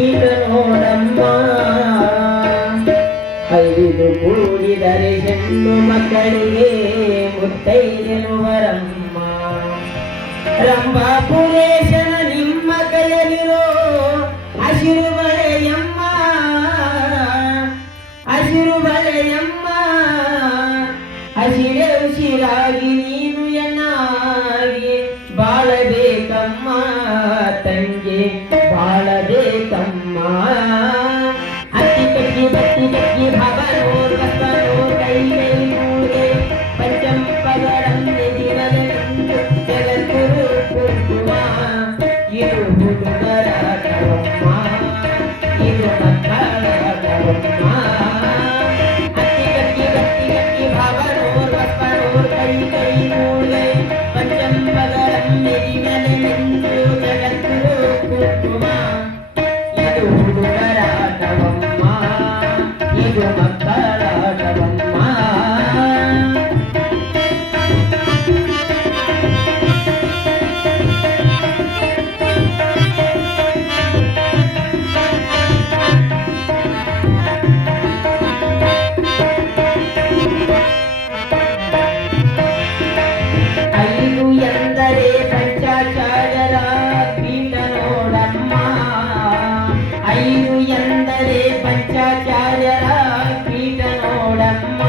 ಈಗ ನೋಡಮ್ಮ ಐದು ಕೂಡಿದರೆ ಹೆಣ್ಣು ಮಕ್ಕಳಿಗೆ ಮುತ್ತೈದೆನುವರಮ್ಮ ರಂಭಾಪುರೇಶನ ನಿಮ್ಮ ಕೈಯಲ್ಲಿರೋ ಹಸಿರು ಬಳೆಯಮ್ಮ ಹಸಿರು ಬಳೆಯಮ್ಮ ಹಸಿರೆ ಉಸಿರಾಗಿ ನೀನು ಎನ್ನಾಗಿ ಬಾಳಬೇಕಮ್ಮ ತಂಗಿ ಬಾಳಬೇಕಮ್ಮ ಅಕ್ಕಿ ಕಟ್ಟಿ ಬತ್ತಿ ಕಟ್ಟಿ ಭವನೋರ್ ಬಸವನೋರ್ ಕೈ ಕೈ ಮೂಗೆ ಪಂಚಂಪಗಳನ್ನೆದಿರಲೆ ಜಗದ್ಗುರು ಕುಂಕುಮ ಇದು ಹುಡುಗರಾಟವಮ್ಮ ಇದು ಮಕ್ಕಳಾಟವಮ್ಮ ಅಕ್ಕಿ ಕಟ್ಟಿ ಬತ್ತಿ ಕಟ್ಟಿ ಭವನೋರ್ ಬಸವನೋರ್ ಕೈ ಕೈ ಮೂಗೆ ಪಂಚಂಪಗಳನ್ನೆದಿರಲೆ ಜಗದ್ಗುರು ಕುಂಕುಮ ಇದು ಹುಡುಗರಾಟವಮ್ಮ ಇದು ಮಕ್ಕಳಾಟವಮ್ಮ ಐದು ಎಂದರೆ ಪಂಚಾಚಾರ್ಯರ ಪೀಠ ನೋಡಮ್ಮ ಐದು ಎಂದರೆ ಪಂಚಾಚಾರ್ಯರ ಪೀಠ ನೋಡಮ್ಮ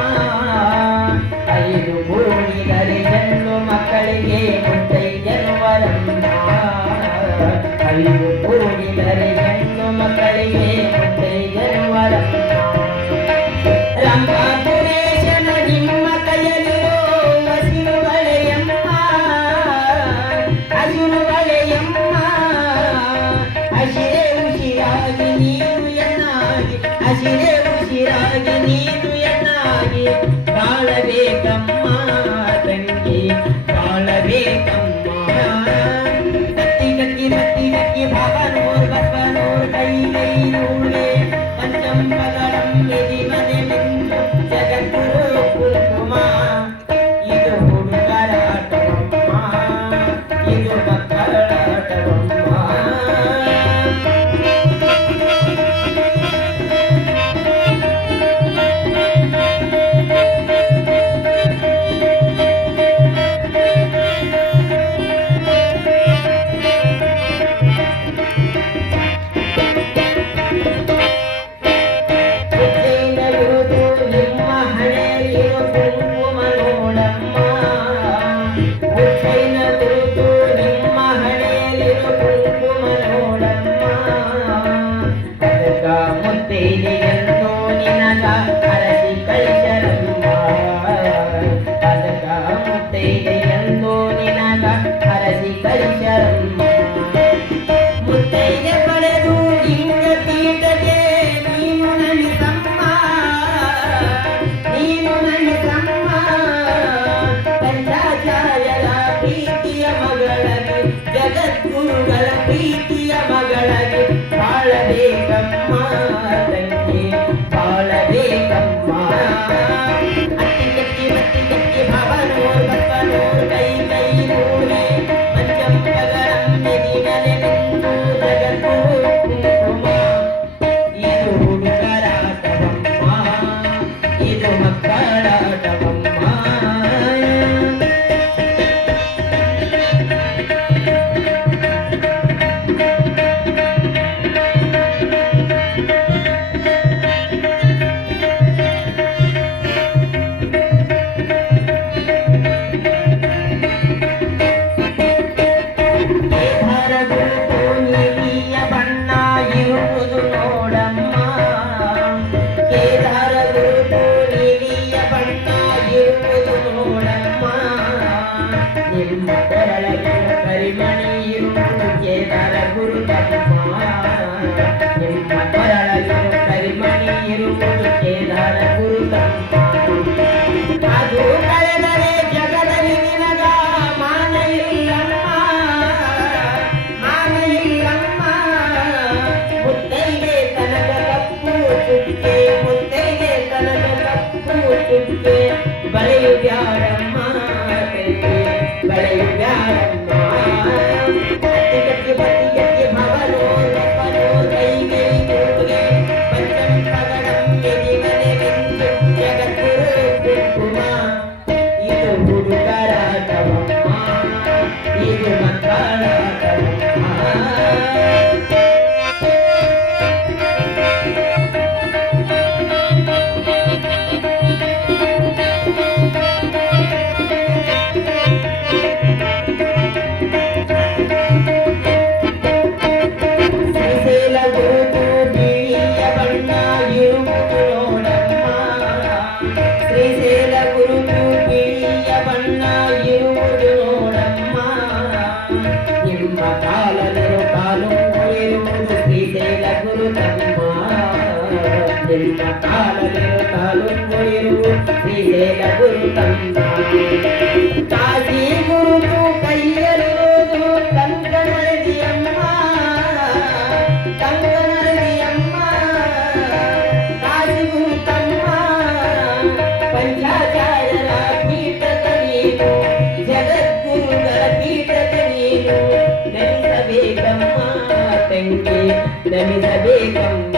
ಐದು ಕೂಡಿದರೆ ಹೆಣ್ಣು ಮಕ್ಕಳಿಗೆ ಮುತ್ತೈದೆನುವರಮ್ಮ ಐದು ಕೂಡಿದರೆ ಹೆಣ್ಣು ಮಕ್ಕಳಿಗೆ ಮುತ್ತೈದೆನುವರಮ್ಮ ರಂಭಾಪುರೇಶನ ನಿಮ್ಮ ಕೈಯಲ್ಲಿರೋ ಹಸಿರು ಬಳೆಯಮ್ಮ ಹಸಿರು ಬಳೆಯಮ್ಮ ಹಸಿರೆ ಉಸಿರಾಗಿ ನೀನು ಎನ್ನಾಗಿ ಹಸಿರೆ ಉಸಿರಾಗಿ ನೀನು ಎನ್ನಾಗಿ ಬಾಳಬೇಕಮ್ಮ ತಂಗಿ ಬಾಳಬೇಕಮ್ಮ ಕತ್ತಿ ಕಟ್ಟಿ ಬತ್ತಿ ಕಟ್ಟಿ ಭವನೋರ್ ಬಸವನೋರ್ ಕೈ ಕೈ ನೂಳೆ ಪಂಚಂಪಗಳಂಬೆದಿ ಮನೆ ಮಿಂದು ಜಗದ್ಗುರು ಕುಂಕುಮ ಇದು ಹುಡುಗರಾಟವಮ್ಮ ಇದು ಮಕ್ಕಳಾಟವಮ್ಮ ಮುತ್ತೈದೆ ಪಡೆದು ಲಿಂಗ ಪೀಠಕ್ಕೆ ನೀನು ನಮಿಸಮ್ಮ ನೀನು ನಮಿಸಮ್ಮ ಪಂಚಾಚಾರ್ಯರ ಪ್ರೀತಿಯ ಮಗಳಗೆ ಜಗದ್ಗುರುಗಳ ಪ್ರೀತಿಯ ಮಗಳಗೆ ಬಾಳಬೇಕಮ್ಮ ತಂಗಿ ಬಾಳಬೇಕಮ್ಮ ಅತ್ತಿ ಕಟ್ಟಿ ಬತ್ತಿ ಕಟ್ಟಿ ಭವನೋರ್ ಬಸವನೋರ್ ಕೈ ಕೈ ನೂಳೆ ಪಂಚಂಪಗಳನ್ನೆದಿರಲೆ ನಿಂದು ಜಗದ್ಗುರು ಕುಂಕುಮ ಇದು ಹುಡುಗರಾಟವಮ್ಮ ಇದು ಮಕ್ಕಳಾಟವಮ್ಮ ನಿಮ್ಮ ಕಾಲವಿರುತ್ತಲು ಮುಡಿರು ಶ್ರೀಶೈಲ ಗುರುತಮ್ಮ ಕಾಶಿ ಗುರುತು ಕೈಯಲ್ಲಿರುವುದು ಕಂಕಣದಿಯಮ್ಮ ಕಂಕಣದಿಯಮ್ಮ ಕಾಶಿ ಗುರುತಮ್ಮ ಪಂಚಾಚಾರ್ಯರ ಪೀಠದ ನೀನು ಜಗದ್ಗುರುಗಳ ಪೀಠದ ನೀನು ನಮಿಸಬೇಕಮ್ಮ ತಂಗಿ ನಮಿಸಬೇಕಮ್ಮ